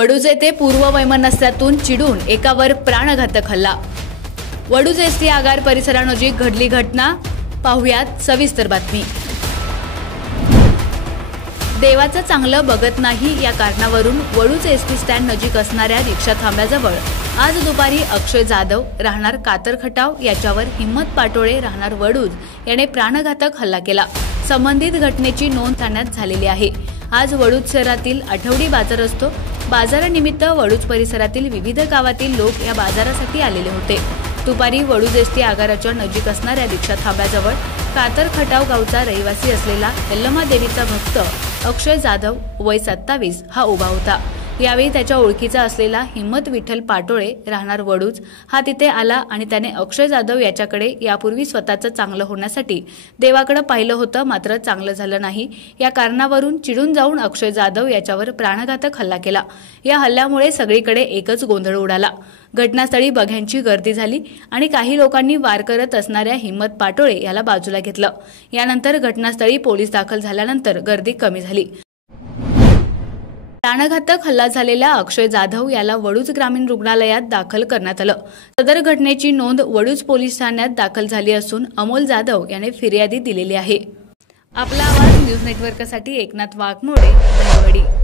वडूज येथे पूर्ववैमनस्यातून चिडून एकावर प्राणघातक हल्ला। वडूज एसटी आगार परिसरानजीक घडली घटना, पाहुयात सविस्तर बातमी। देवाचं चांगलं बघत नाही या कारणावरून वडूज एसटी स्टँड नजीक असणाऱ्या रिक्षा थांब्याजवळ आज दुपारी अक्षय जाधव राहणार कातरखटाव याच्यावर हिम्मत पाटोळे राहणार वडूज याने प्राणघातक हल्ला केला। संबंधित घटनेची नोंद ठाण्यात झालेली आहे। आज वडूज शहरातील आठवडी बाजार असतो। बाजारानिमित्त वडूज परिसरातील विविध गावातील लोक या बाजारासाठी आलेले होते। दुपारी वडूज एसटी आगाराच्या नजीक असणाऱ्या रिक्षा थांब्याजवळ कातरखटाव गावचा रहिवासी असलेला यल्लमा देवीचा भक्त अक्षय जाधव वय 27 हा उभा होता। यावेळी त्याच्या ओळखीचा असलेला हिम्मत विठ्ठल पाटोळे राहणार वडूज हा तिथे आला आणि त्याने अक्षय जाधव याच्याकडे यापूर्वी स्वतःचं चांगलं होण्यासाठी देवाकडे पाहिलं होतं, मात्र चांगलं झालं नाही या कारणावरून चिडून जाऊन अक्षय जाधव याच्यावर प्राणघातक हल्ला केला। या हल्ल्यामुळे सगळीकडे एकच गोंधळ उडाला। घटनास्थळी बघ्यांची गर्दी झाली आणि काही लोकांनी वार करत असणाऱ्या हिम्मत पाटोळे याला बाजूला घेतलं। यानंतर घटनास्थळी पोलीस दाखल झाल्यानंतर गर्दी कमी झाली। प्राणघातक हल्ला झालेल्या अक्षय जाधव याला वडूज ग्रामीण रुग्णालयात दाखल करण्यात आलं। सदर घटनेची नोंद वडूज पोलीस ठाण्यात दाखल झाली असून अमोल जाधव याने फिर्यादी दिलेली आहे। आपला आवाज न्यूज नेटवर्कसाठी एकनाथ वाघमोडे, दहिवडी।